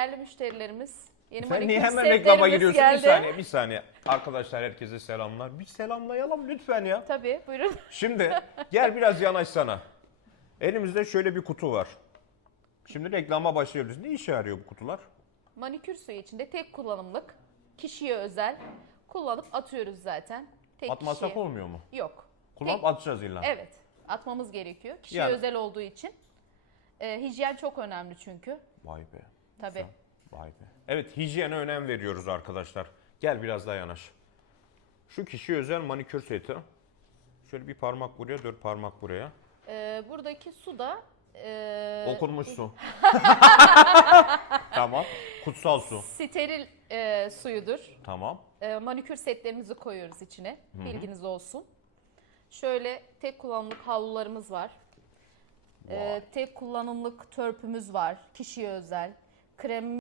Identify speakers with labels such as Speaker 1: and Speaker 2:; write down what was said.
Speaker 1: Değerli müşterilerimiz, yeni
Speaker 2: Sen niye hemen reklama giriyorsun? Bir saniye, bir saniye. Arkadaşlar herkese selamlar. Bir selamlayalım lütfen ya.
Speaker 1: Tabii, buyurun.
Speaker 2: Şimdi gel biraz yanaşsana. Elimizde şöyle bir kutu var. Şimdi reklama başlıyoruz. Ne işe yarıyor bu kutular?
Speaker 1: Manikür suyu içinde tek kullanımlık, kişiye özel kullanıp atıyoruz zaten. Tek
Speaker 2: Atmasak
Speaker 1: kişiye.
Speaker 2: olmuyor mu?
Speaker 1: Yok.
Speaker 2: Kullanıp
Speaker 1: Tek-
Speaker 2: atacağız illa.
Speaker 1: Evet, atmamız gerekiyor. Kişiye
Speaker 2: Yani-
Speaker 1: özel olduğu için. Ee, hijyen çok önemli çünkü.
Speaker 2: Vay be.
Speaker 1: Tabii.
Speaker 2: Vay be. Evet hijyene önem veriyoruz arkadaşlar. Gel biraz daha yanaş. Şu kişiye özel manikür seti. Şöyle bir parmak buraya, dört parmak buraya.
Speaker 1: Ee, buradaki su da e,
Speaker 2: Okunmuş su. tamam. Kutsal su.
Speaker 1: steril e, suyudur.
Speaker 2: Tamam.
Speaker 1: E, manikür setlerimizi koyuyoruz içine. Bilginiz olsun. Şöyle tek kullanımlık havlularımız var. E,
Speaker 2: Vay.
Speaker 1: tek kullanımlık törpümüz var. Kişiye özel. Krem